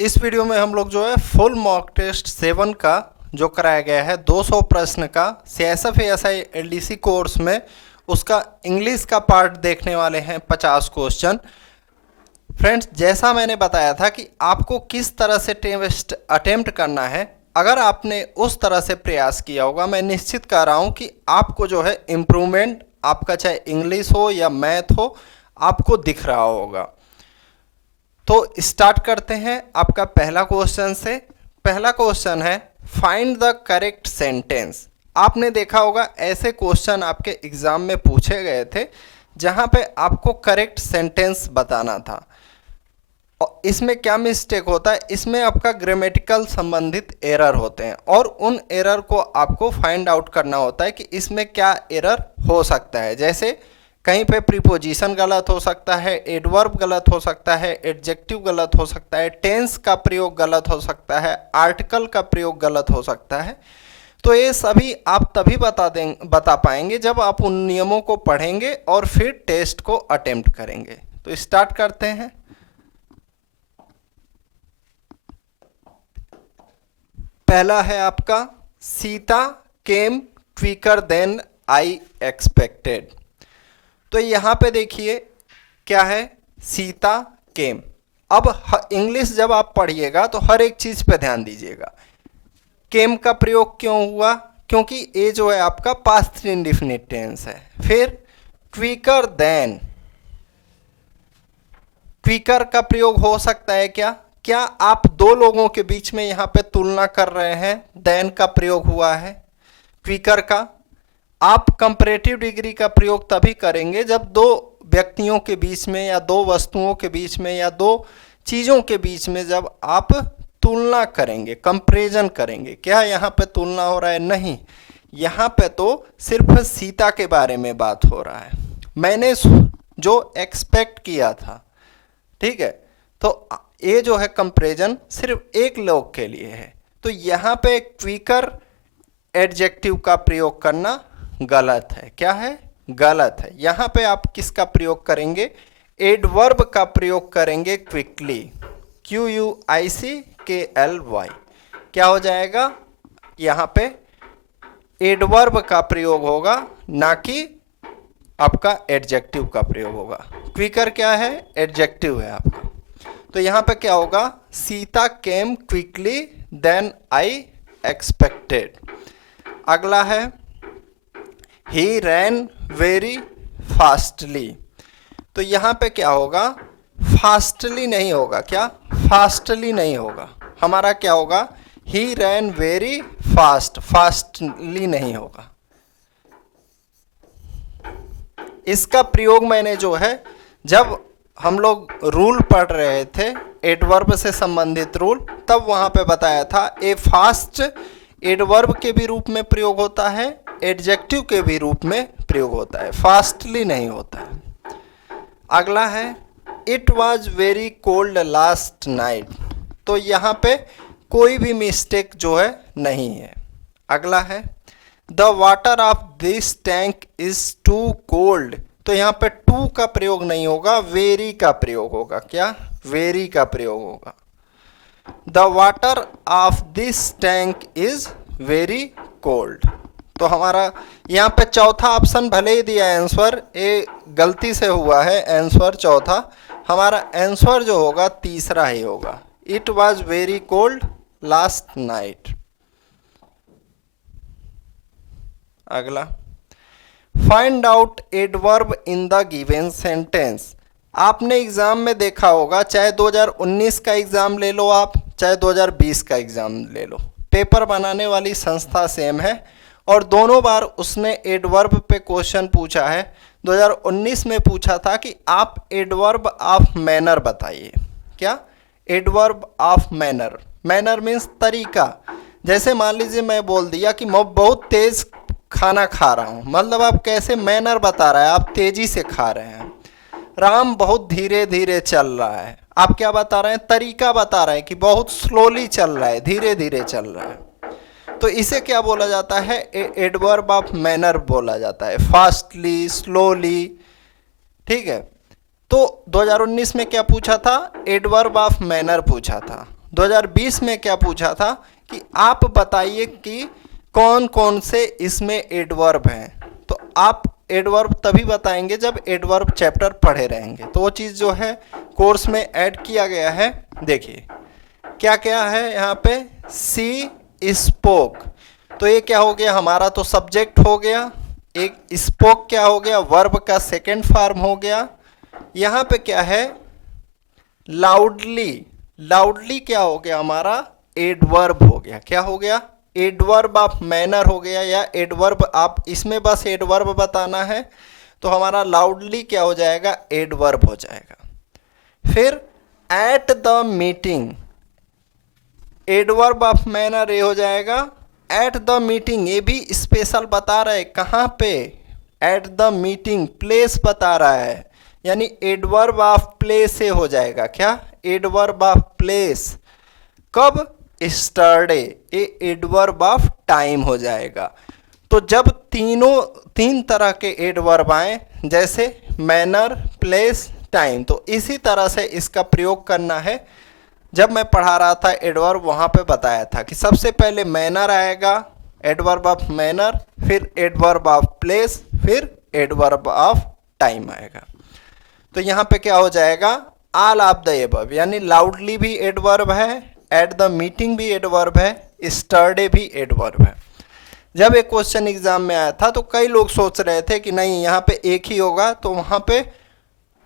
इस वीडियो में हम लोग जो है फुल मॉक टेस्ट 7 का जो कराया गया है 200 प्रश्न का CSF ASI LDC कोर्स में उसका इंग्लिश का पार्ट देखने वाले हैं 50 क्वेश्चन। फ्रेंड्स, जैसा मैंने बताया था कि आपको किस तरह से टेस्ट अटेम्प्ट करना है, अगर आपने उस तरह से प्रयास किया होगा, मैं निश्चित कर रहा हूँ कि आपको जो है इम्प्रूवमेंट आपका चाहे इंग्लिश हो या मैथ हो आपको दिख रहा होगा। तो स्टार्ट करते हैं आपका पहला क्वेश्चन से। पहला क्वेश्चन है फाइंड द करेक्ट सेंटेंस। आपने देखा होगा ऐसे क्वेश्चन आपके एग्जाम में पूछे गए थे जहां पे आपको करेक्ट सेंटेंस बताना था। और इसमें क्या मिस्टेक होता है, इसमें आपका ग्रामेटिकल संबंधित एरर होते हैं और उन एरर को आपको फाइंड आउट करना होता है कि इसमें क्या एरर हो सकता है। जैसे कहीं पे प्रीपोजिशन गलत हो सकता है, एडवर्ब गलत हो सकता है, एडजेक्टिव गलत हो सकता है, टेंस का प्रयोग गलत हो सकता है, आर्टिकल का प्रयोग गलत हो सकता है। तो ये सभी आप तभी बता पाएंगे जब आप उन नियमों को पढ़ेंगे और फिर टेस्ट को अटेम्प्ट करेंगे। तो स्टार्ट करते हैं। पहला है आपका सीता केम क्विकर देन आई एक्सपेक्टेड। तो यहाँ पे देखिए क्या है, सीता केम। अब इंग्लिश जब आप पढ़िएगा तो हर एक चीज पे ध्यान दीजिएगा। केम का प्रयोग क्यों हुआ, क्योंकि ये जो है आपका पास्ट इंडेफिनिट टेंस है। फिर क्विकर देन, क्विकर का प्रयोग हो सकता है क्या आप दो लोगों के बीच में यहाँ पे तुलना कर रहे हैं, देन का प्रयोग हुआ है क्विकर का। आप कंपैरेटिव डिग्री का प्रयोग तभी करेंगे जब दो व्यक्तियों के बीच में या दो वस्तुओं के बीच में या दो चीज़ों के बीच में जब आप तुलना करेंगे, कंपैरिजन करेंगे। क्या यहाँ पे तुलना हो रहा है? नहीं, यहाँ पे तो सिर्फ सीता के बारे में बात हो रहा है। मैंने जो एक्सपेक्ट किया था, ठीक है, तो ये जो है कंपैरिजन सिर्फ एक लोग के लिए है। तो यहाँ पे क्विकर एडजेक्टिव का प्रयोग करना गलत है। क्या है? गलत है। यहाँ पे आप किसका प्रयोग करेंगे? एडवर्ब का प्रयोग करेंगे, क्विकली, QUICKLY। क्या हो जाएगा? यहाँ पे एडवर्ब का प्रयोग होगा, ना कि आपका एडजेक्टिव का प्रयोग होगा। क्विकर क्या है? एडजेक्टिव है आपका। तो यहाँ पे क्या होगा? सीता केम क्विकली देन आई एक्सपेक्टेड। अगला है ही रैन वेरी फास्टली। तो यहाँ पे क्या होगा? फास्टली नहीं होगा। क्या? फास्टली नहीं होगा। हमारा क्या होगा? ही रैन वेरी फास्ट, फास्टली नहीं होगा। इसका प्रयोग मैंने जो है, जब हम लोग रूल पढ़ रहे थे एडवर्ब से संबंधित रूल, तब वहां पे बताया था ए फास्ट एडवर्ब के भी रूप में प्रयोग होता है, एडजेक्टिव के भी रूप में प्रयोग होता है, फास्टली नहीं होता है। अगला है it was very cold last night. तो यहाँ पे कोई भी मिस्टेक जो है नहीं है। अगला है the water of this tank is too cold. तो यहाँ पे टू का प्रयोग नहीं होगा, वेरी का प्रयोग होगा। क्या? वेरी का प्रयोग होगा। The water of this tank is very cold. तो हमारा यहाँ पे चौथा ऑप्शन भले ही दिया है आंसर, ये गलती से हुआ है आंसर चौथा। हमारा आंसर जो होगा तीसरा ही होगा, it was very cold last night. अगला find out adverb in the given sentence. आपने एग्जाम में देखा होगा, चाहे 2019 का एग्जाम ले लो आप, चाहे 2020 का एग्जाम ले लो, पेपर बनाने वाली संस्था सेम है और दोनों बार उसने एडवर्ब पे क्वेश्चन पूछा है। 2019 में पूछा था कि आप एडवर्ब ऑफ मैनर बताइए। क्या? Adverb of manner. Manner means तरीका। जैसे मान लीजिए मैं बोल दिया कि मैं बहुत तेज खाना खा रहा हूँ, मतलब आप कैसे मैनर बता रहा है, आप तेजी से खा रहे हैं। राम बहुत धीरे धीरे चल रहा है, आप क्या बता रहे हैं? तरीका बता रहे हैं कि बहुत स्लोली चल रहा है, धीरे धीरे चल रहा है। तो इसे क्या बोला जाता है? एडवर्ब ऑफ मैनर बोला जाता है, फास्टली, स्लोली। ठीक है, तो 2019 में क्या पूछा था? एडवर्ब ऑफ मैनर पूछा था। 2020 में क्या पूछा था कि आप बताइए कि कौन कौन से इसमें एडवर्ब हैं। तो आप एडवर्ब तभी बताएंगे जब एडवर्ब चैप्टर पढ़े रहेंगे। तो वो चीज़ जो है कोर्स में ऐड किया गया है। देखिए क्या क्या है यहाँ पे, सी स्पोक, तो ये क्या हो गया हमारा, तो सब्जेक्ट हो गया। एक स्पोक क्या हो गया, वर्ब का सेकंड फॉर्म हो गया। यहाँ पे क्या है, लाउडली, लाउडली क्या हो गया हमारा, एडवर्ब हो गया। क्या हो गया, एडवर्ब ऑफ मैनर हो गया, या एडवर्ब, आप इसमें बस एडवर्ब बताना है तो हमारा लाउडली क्या हो जाएगा, एडवर्ब हो जाएगा। फिर at the meeting, adverb of manner ये हो जाएगा एट द मीटिंग, ये भी स्पेशल बता रहा है कहाँ पे, एट द मीटिंग, प्लेस बता रहा है, यानी एडवर्ब ऑफ प्लेस से हो जाएगा। क्या, एडवर्ब ऑफ प्लेस। कब, स्टरडे, ये एडवर्ब ऑफ टाइम हो जाएगा। तो जब तीन तरह के एडवर्ब आए, जैसे मैनर, प्लेस, टाइम, तो इसी तरह से इसका प्रयोग करना है। जब मैं पढ़ा रहा था एडवर्ब, वहाँ पे बताया था कि सबसे पहले मैनर आएगा, एडवर्ब ऑफ मैनर, फिर एडवर्ब ऑफ प्लेस, फिर एडवर्ब ऑफ टाइम आएगा। तो यहाँ पे क्या हो जाएगा, ऑल ऑफ द एबव, यानी लाउडली भी एडवर्ब है, एट द मीटिंग भी एडवर्ब है, स्टरडे भी एडवर्ब है। जब एक क्वेश्चन एग्जाम में आया था तो कई लोग सोच रहे थे कि नहीं यहाँ पे एक ही होगा, तो वहाँ पे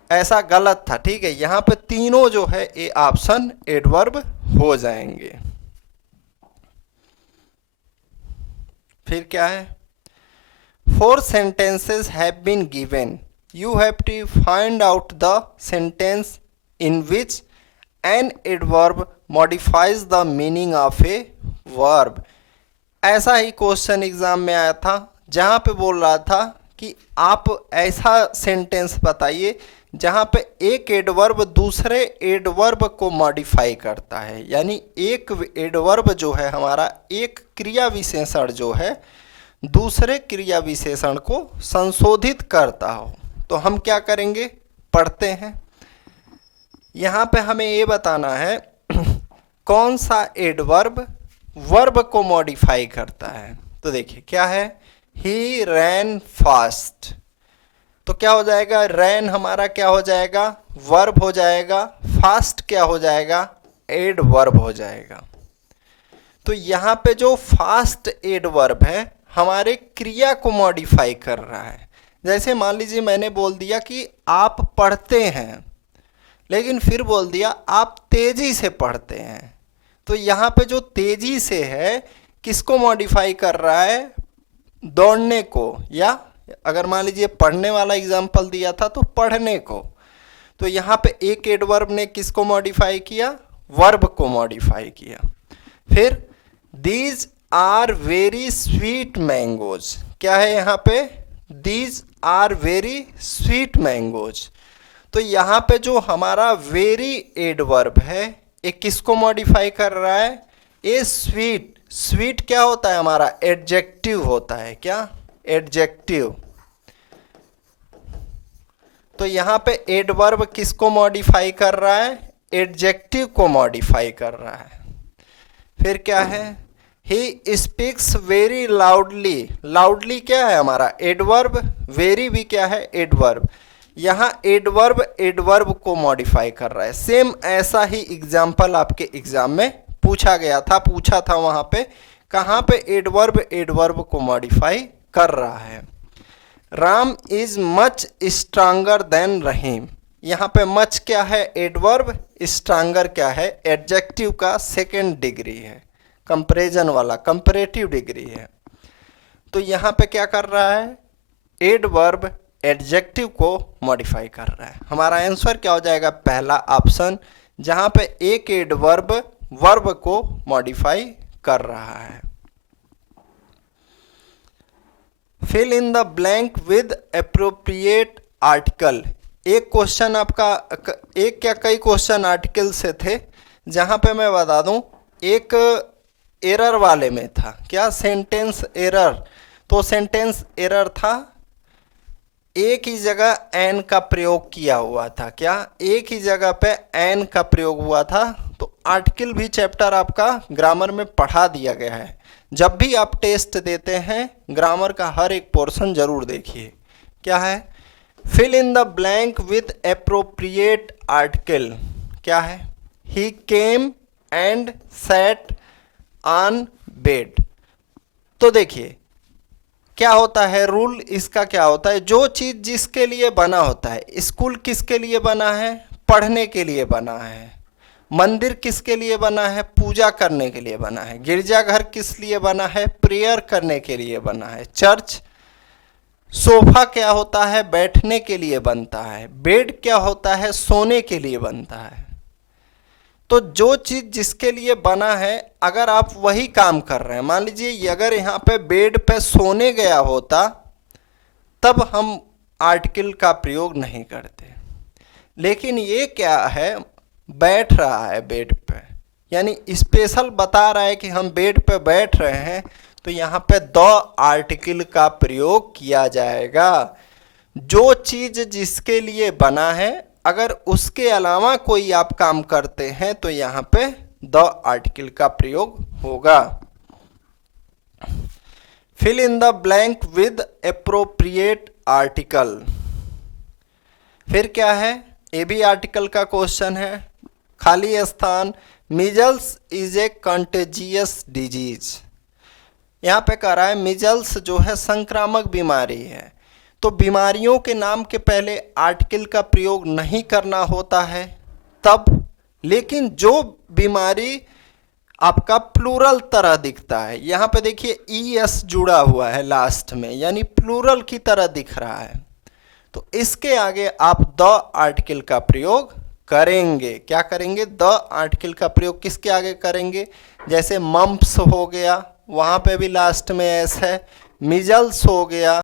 ऐसा गलत था। ठीक है, यहाँ पे तीनों जो है ये ऑप्शन एडवर्ब हो जाएंगे। फिर क्या है, 4 sentences have been given, you have to find out the sentence in which an adverb modifies the meaning of a verb। ऐसा ही क्वेश्चन एग्जाम में आया था जहाँ पे बोल रहा था कि आप ऐसा सेंटेंस बताइए जहाँ पे एक एडवर्ब दूसरे एडवर्ब को मॉडिफाई करता है, यानी एक एडवर्ब जो है हमारा, एक क्रिया विशेषण जो है दूसरे क्रिया विशेषण को संशोधित करता हो। तो हम क्या करेंगे, पढ़ते हैं। यहाँ पे हमें ये बताना है कौन सा एडवर्ब वर्ब को मॉडिफाई करता है। तो देखिए क्या है, ही रैन फास्ट, तो क्या हो जाएगा, रैन हमारा क्या हो जाएगा, वर्ब हो जाएगा, फास्ट क्या हो जाएगा, एडवर्ब हो जाएगा। तो यहाँ पे जो फास्ट एडवर्ब है हमारे क्रिया को मॉडिफाई कर रहा है। जैसे मान लीजिए मैंने बोल दिया कि आप पढ़ते हैं, लेकिन फिर बोल दिया आप तेजी से पढ़ते हैं। तो यहाँ पे जो तेजी से है किसको मॉडिफाई कर रहा है, दौड़ने को, या अगर मान लीजिए पढ़ने वाला एग्जाम्पल दिया था तो पढ़ने को। तो यहाँ पे एक एडवर्ब ने किसको मॉडिफाई किया, वर्ब को मॉडिफाई किया। फिर these are very sweet mangoes, क्या है यहाँ पे, these are very sweet mangoes. तो यहाँ पे जो हमारा वेरी एडवर्ब है ये किसको मॉडिफाई कर रहा है, ये स्वीट, स्वीट क्या होता है हमारा, एडजेक्टिव होता है। क्या, एडजेक्टिव। तो यहाँ पे एडवर्ब किसको मॉडिफाई कर रहा है, एडजेक्टिव को मॉडिफाई कर रहा है। फिर क्या है, he speaks very loudly, loudly क्या है हमारा, एडवर्ब, वेरी भी क्या है, एडवर्ब। यहाँ एडवर्ब एडवर्ब को मॉडिफाई कर रहा है। सेम ऐसा ही एग्जाम्पल आपके एग्जाम में पूछा गया था, पूछा था वहाँ पे, कहाँ पे एडवर्ब एडवर्ब को मॉडिफाई कर रहा है। Ram is much stronger than Rahim, यहाँ पे मच क्या है, एडवर्ब, स्ट्रांगर क्या है, एडजेक्टिव का सेकेंड डिग्री है, कंपैरिजन वाला, कंपैरेटिव डिग्री है। तो यहाँ पे क्या कर रहा है, एडवर्ब एडजेक्टिव को मॉडिफाई कर रहा है। हमारा आंसर क्या हो जाएगा, पहला ऑप्शन, जहाँ पे एक एडवर्ब वर्ब को मॉडिफाई कर रहा है। Fill in the blank with appropriate article, एक क्वेश्चन आपका, एक क्या कई क्वेश्चन आर्टिकल से थे, जहाँ पे मैं बता दूं एक एरर वाले में था। क्या, सेंटेंस एरर। तो सेंटेंस एरर था, एक ही जगह एन का प्रयोग किया हुआ था। क्या, एक ही जगह पे एन का प्रयोग हुआ था। तो आर्टिकल भी चैप्टर आपका ग्रामर में पढ़ा दिया गया है। जब भी आप टेस्ट देते हैं ग्रामर का हर एक पोर्शन जरूर देखिए। क्या है? Fill in the blank with appropriate article. क्या है? He came and sat on bed. तो देखिए क्या होता है, रूल इसका क्या होता है, जो चीज जिसके लिए बना होता है, स्कूल किसके लिए बना है? पढ़ने के लिए बना है। मंदिर किसके लिए बना है? पूजा करने के लिए बना है। गिरजाघर किस लिए बना है? प्रेयर करने के लिए बना है। चर्च, सोफा क्या होता है? बैठने के लिए बनता है। बेड क्या होता है? सोने के लिए बनता है। तो जो चीज जिसके लिए बना है, अगर आप वही काम कर रहे हैं, मान लीजिए अगर यहाँ पे बेड पे सोने गया होता तब हम आर्टिकल का प्रयोग नहीं करते। लेकिन ये क्या है, बैठ रहा है बेड पे, यानी स्पेशल बता रहा है कि हम बेड पे बैठ रहे हैं, तो यहाँ पे द आर्टिकल का प्रयोग किया जाएगा। जो चीज जिसके लिए बना है, अगर उसके अलावा कोई आप काम करते हैं तो यहाँ पे द आर्टिकल का प्रयोग होगा। Fill in the blank with appropriate article. फिर क्या है? ये भी आर्टिकल का क्वेश्चन है। खाली स्थान, measles is a contagious disease. यहाँ पे कह रहा है मीजल्स जो है संक्रामक बीमारी है, तो बीमारियों के नाम के पहले आर्टिकल का प्रयोग नहीं करना होता है तब। लेकिन जो बीमारी आपका प्लूरल तरह दिखता है, यहाँ पे देखिए ES जुड़ा हुआ है लास्ट में, यानी प्लूरल की तरह दिख रहा है, तो इसके आगे आप द आर्टिकल का प्रयोग करेंगे। क्या करेंगे? द आर्टिकल का प्रयोग किसके आगे करेंगे? जैसे मम्प्स हो गया, वहाँ पे भी लास्ट में एस है। मिजल्स हो गया,